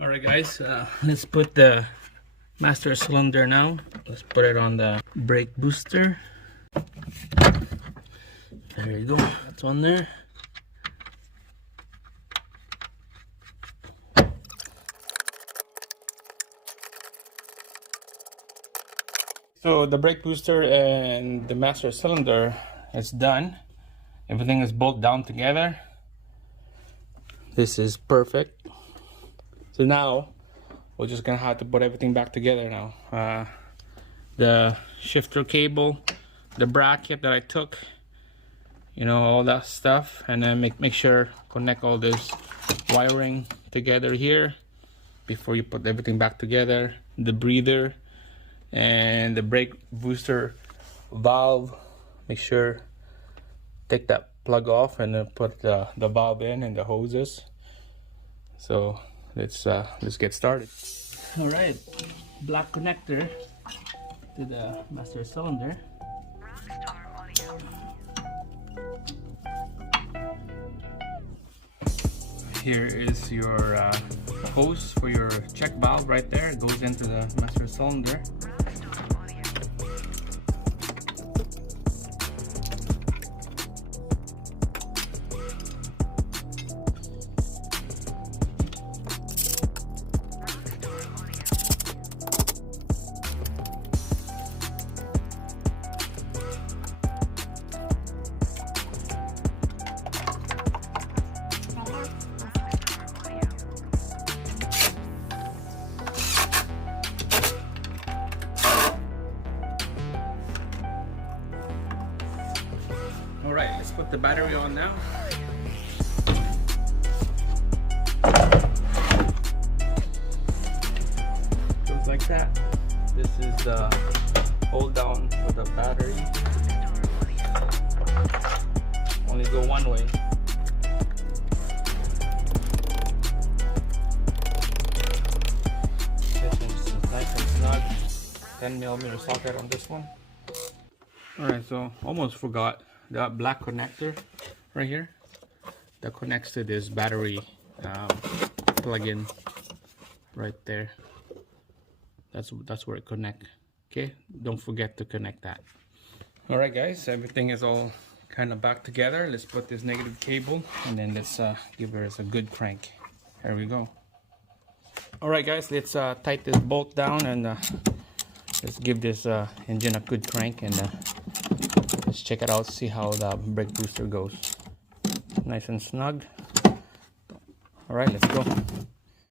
Alright guys, let's put the master cylinder now. Let's put it on the brake booster. There you go, it's on there. So the brake booster and the master cylinder is done. Everything is bolted down together. This is perfect. So now we're just gonna have to put everything back together now. The shifter cable, the bracket that I took, you know, all that stuff, and then make sure connect all this wiring together here before you put everything back together. The breather and the brake booster valve, make sure take that plug off and then put the valve in and the hoses. So let's get started. All right, black connector to the master cylinder. Here is your hose for your check valve right there. It goes into the master cylinder. Alright, let's put the battery on now. Goes like that. This is the hold down for the battery. Only go one way. This is nice and snug. 10mm socket on this one. Alright, so almost forgot. The black connector right here that connects to this battery plug-in right there. That's where it connects. Okay, don't forget to connect that. All right guys, everything is all kind of back together. Let's put this negative cable and then let's give it a good crank. Here we go. All right guys, let's tighten this bolt down and let's give this engine a good crank and let's check it out, see how the brake booster goes. Nice and snug. All right, let's go.